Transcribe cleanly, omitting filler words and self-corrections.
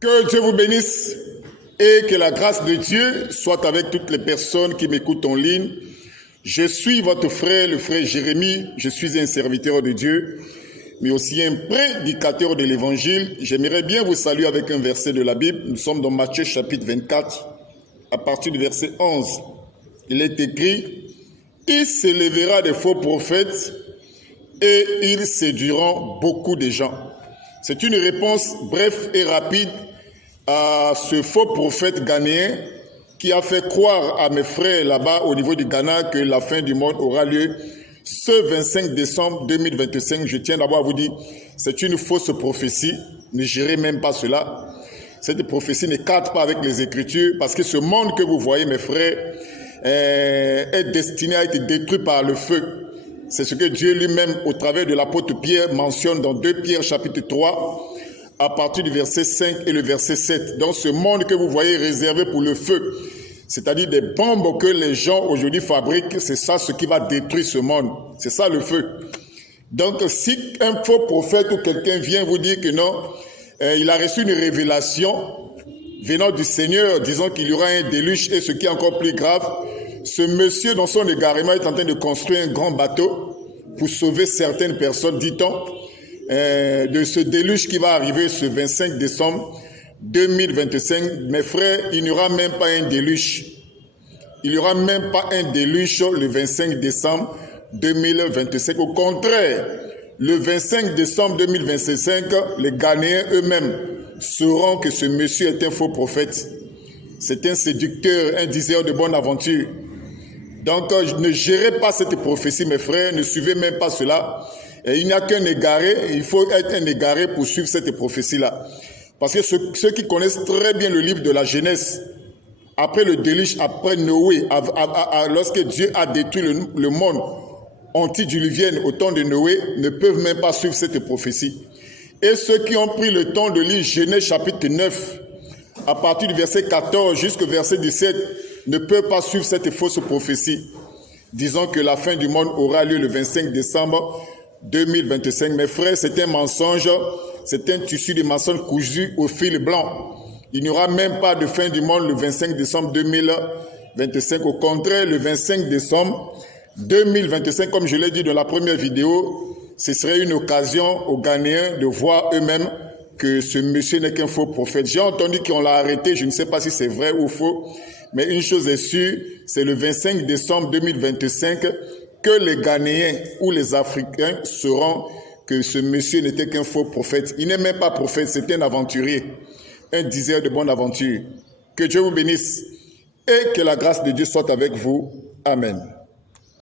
Que Dieu vous bénisse et que la grâce de Dieu soit avec toutes les personnes qui m'écoutent en ligne. Je suis votre frère, le frère Jérémie. Je suis un serviteur de Dieu, mais aussi un prédicateur de l'Évangile. J'aimerais bien vous saluer avec un verset de la Bible. Nous sommes dans Matthieu chapitre 24, à partir du verset 11. Il est écrit: « Il s'élèvera des faux prophètes et ils séduiront beaucoup de gens. » C'est une réponse brève et rapide à ce faux prophète ghanéen qui a fait croire à mes frères là-bas au niveau du Ghana que la fin du monde aura lieu ce 25 décembre 2025. Je tiens d'abord à vous dire, c'est une fausse prophétie. Ne gérez même pas cela. Cette prophétie ne cadre pas avec les Écritures parce que ce monde que vous voyez, mes frères, est destiné à être détruit par le feu. C'est ce que Dieu lui-même, au travers de l'apôtre Pierre, mentionne dans 2 Pierre chapitre 3, à partir du verset 5 et le verset 7. Dans ce monde que vous voyez réservé pour le feu, c'est-à-dire des bombes que les gens aujourd'hui fabriquent, c'est ça ce qui va détruire ce monde. C'est ça le feu. Donc si un faux prophète ou quelqu'un vient vous dire que non, il a reçu une révélation venant du Seigneur, disant qu'il y aura un déluge, et ce qui est encore plus grave, ce monsieur dans son égarement est en train de construire un grand bateau pour sauver certaines personnes, dit-on, de ce déluge qui va arriver ce 25 décembre 2025. Mes frères, il n'y aura même pas un déluge. Il n'y aura même pas un déluge le 25 décembre 2025. Au contraire, le 25 décembre 2025, les Ghanéens eux-mêmes sauront que ce monsieur est un faux prophète. C'est un séducteur, un diseur de bonne aventure. Donc, ne gérez pas cette prophétie, mes frères, ne suivez même pas cela. Et il n'y a qu'un égaré, il faut être un égaré pour suivre cette prophétie-là. Parce que ceux qui connaissent très bien le livre de la Genèse, après le déluge, après Noé, lorsque Dieu a détruit le monde antidiluvien au temps de Noé, ne peuvent même pas suivre cette prophétie. Et ceux qui ont pris le temps de lire Genèse chapitre 9, à partir du verset 14 jusqu'au verset 17, ne peuvent pas suivre cette fausse prophétie, disant que la fin du monde aura lieu le 25 décembre 2025. Mes frères, c'est un mensonge, c'est un tissu de mensonge cousu au fil blanc. Il n'y aura même pas de fin du monde le 25 décembre 2025. Au contraire, le 25 décembre 2025, comme je l'ai dit dans la première vidéo, ce serait une occasion aux Ghanéens de voir eux-mêmes que ce monsieur n'est qu'un faux prophète. J'ai entendu qu'on l'a arrêté, je ne sais pas si c'est vrai ou faux, mais une chose est sûre, c'est le 25 décembre 2025 que les Ghanéens ou les Africains sauront que ce monsieur n'était qu'un faux prophète. Il n'est même pas prophète, c'est un aventurier, un diseur de bonne aventure. Que Dieu vous bénisse et que la grâce de Dieu soit avec vous. Amen.